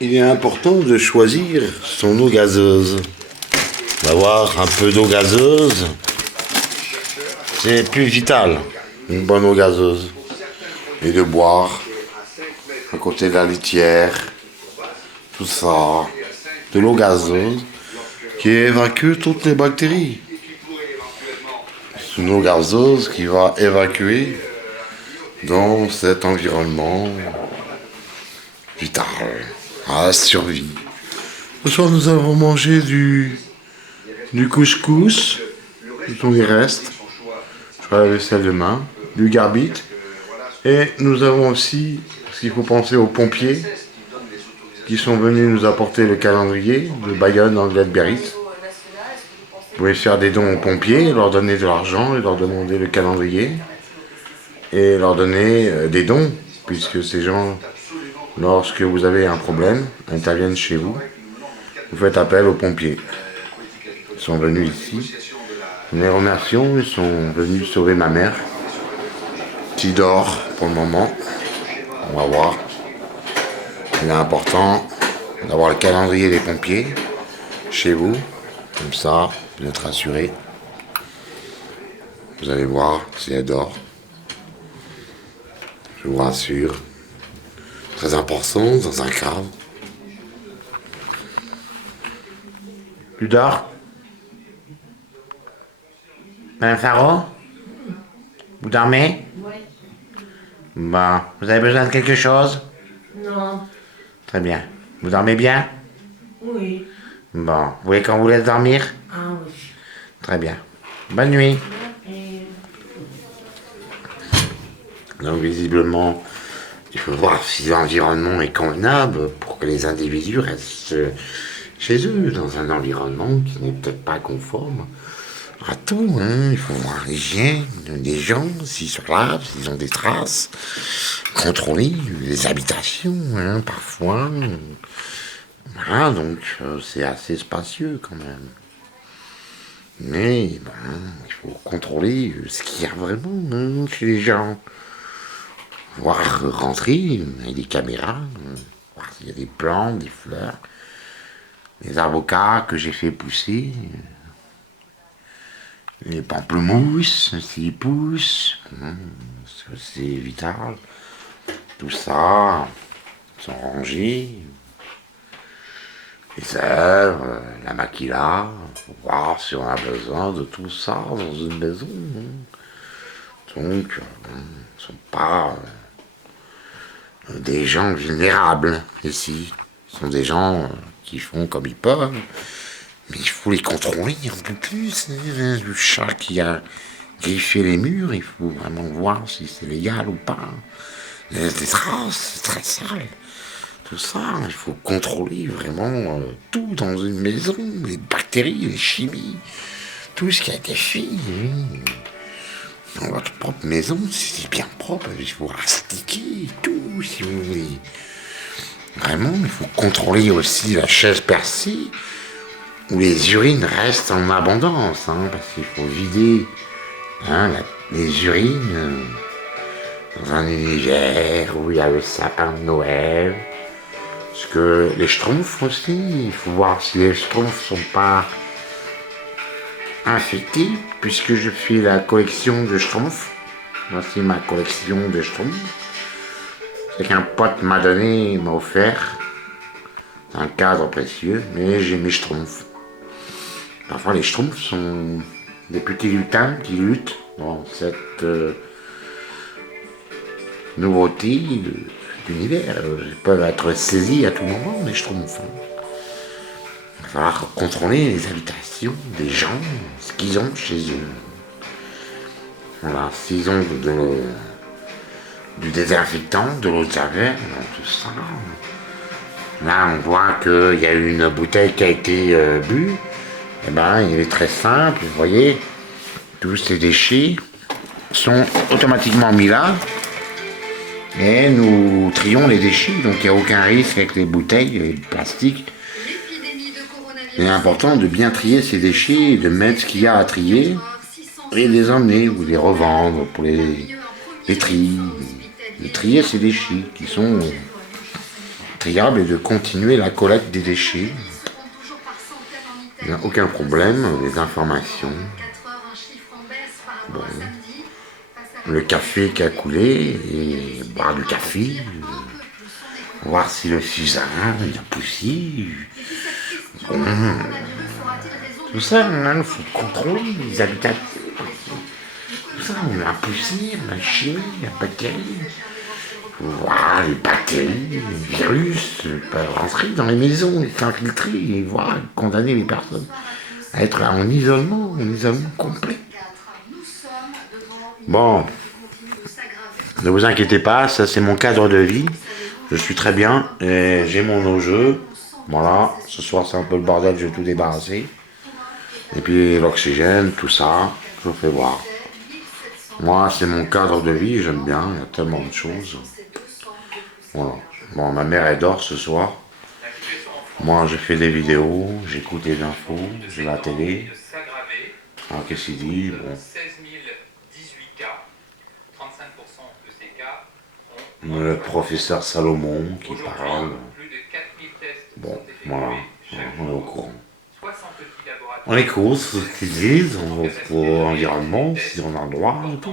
Il est important de choisir son eau gazeuse. D'avoir un peu d'eau gazeuse, c'est plus vital, une bonne eau gazeuse. Et de boire à côté de la litière, tout ça, de l'eau gazeuse qui évacue toutes les bactéries. C'est une eau gazeuse qui va évacuer dans cet environnement vital, à la survie. Ce soir, nous avons mangé du couscous, ce sont les restes, je ferai la vaisselle demain, du garbit, et nous avons aussi, parce qu'il faut penser aux pompiers qui sont venus nous apporter le calendrier de Bayonne en Biarritz. Vous pouvez faire des dons aux pompiers, leur donner de l'argent et leur demander le calendrier et leur donner des dons, puisque ces gens, lorsque vous avez un problème, interviennent chez vous. Vous faites appel aux pompiers. Ils sont venus ici. Nous les remercions, ils sont venus sauver ma mère, qui dort pour le moment. On va voir. Il est important d'avoir le calendrier des pompiers chez vous. Comme ça, vous êtes rassurés. Vous allez voir si elle dort. Je vous rassure. Très important dans un cadre. Tu dors? Madame Faro? Vous dormez? Oui. Bon, vous avez besoin de quelque chose? Non. Très bien. Vous dormez bien? Oui. Bon, vous voulez qu'on vous laisse dormir? Ah oui. Très bien. Bonne nuit. Et... Donc visiblement, il faut voir si l'environnement est convenable pour que les individus restent chez eux, dans un environnement qui n'est peut-être pas conforme à tout. Il faut voir l'hygiène des gens, s'ils se lavent, s'ils ont des traces, contrôler les habitations, parfois. Voilà, donc c'est assez spacieux quand même. Mais il faut contrôler ce qu'il y a vraiment chez les gens. Voir rentrer avec des caméras, voir s'il y a des plantes, des fleurs, des avocats que j'ai fait pousser, les pamplemousses, s'ils poussent, c'est vital. Tout ça, sont rangés. Les œuvres, la maquila, pour voir si on a besoin de tout ça dans une maison. Donc, ce ne sont pas des gens vulnérables ici. Ce sont des gens qui font comme ils peuvent. Mais il faut les contrôler un peu plus. Le chat qui a griffé les murs, il faut vraiment voir si c'est légal ou pas. Il y a des traces, c'est très sale. Tout ça, il faut contrôler vraiment tout dans une maison, les bactéries, les chimies, tout ce qui a été fait. Dans votre propre maison, si c'est bien propre, il faut astiquer tout, si vous voulez. Vraiment, il faut contrôler aussi la chaise percée, où les urines restent en abondance, parce qu'il faut vider les urines dans un univers où il y a le sapin de Noël. Parce que les schtroumpfs aussi, il faut voir si les schtroumpfs sont pas infectés, puisque je fais la collection de schtroumpfs. Voici ma collection de schtroumpfs. C'est qu'un pote m'a donné, il m'a offert un cadre précieux, mais j'ai mes schtroumpfs. Parfois les schtroumpfs sont des petits lutins qui luttent dans cette nouveauté d'univers. Ils peuvent être saisis à tout moment, les schtroumpfs. Il va falloir contrôler les habitations des gens, ce qu'ils ont chez eux. Voilà, s'ils ont du désinfectant, de l'eau de javel, tout ça. Là, on voit qu'il y a une bouteille qui a été bue. Eh ben, il est très simple, vous voyez, tous ces déchets sont automatiquement mis là. Et nous trions les déchets, donc il n'y a aucun risque avec les bouteilles, les plastiques. Il est important de bien trier ces déchets, de mettre ce qu'il y a à trier et de les emmener ou les revendre pour les trier ces déchets qui sont triable et de continuer la collecte des déchets. Il n'y a aucun problème, les informations. Bon. Le café qui a coulé, et boire du café, voir si le fusain, il a poussé. Bon. Tout ça, il faut contrôler les habitats. Tout ça, on a poussé, on a chié, il y a bactéries. Voir les bactéries, les virus peuvent rentrer dans les maisons, s'infiltrer et voir condamner les personnes à être en isolement complet. Bon, ne vous inquiétez pas, ça c'est mon cadre de vie. Je suis très bien, et j'ai mon eau jeu. Voilà, ce soir c'est un peu le bordel, je vais tout débarrasser. Et puis l'oxygène, tout ça, je vous fais voir. Moi, c'est mon cadre de vie, j'aime bien, il y a tellement de choses. Voilà. Bon, ma mère elle dort ce soir. Moi, je fais des vidéos, j'écoute les infos, j'ai la télé. Alors, qu'est-ce qu'il dit? Bon. Le professeur Salomon qui parle. Bon, voilà, on est au courant. On écoute ce qu'ils disent pour l'environnement, si on a le droit et tout.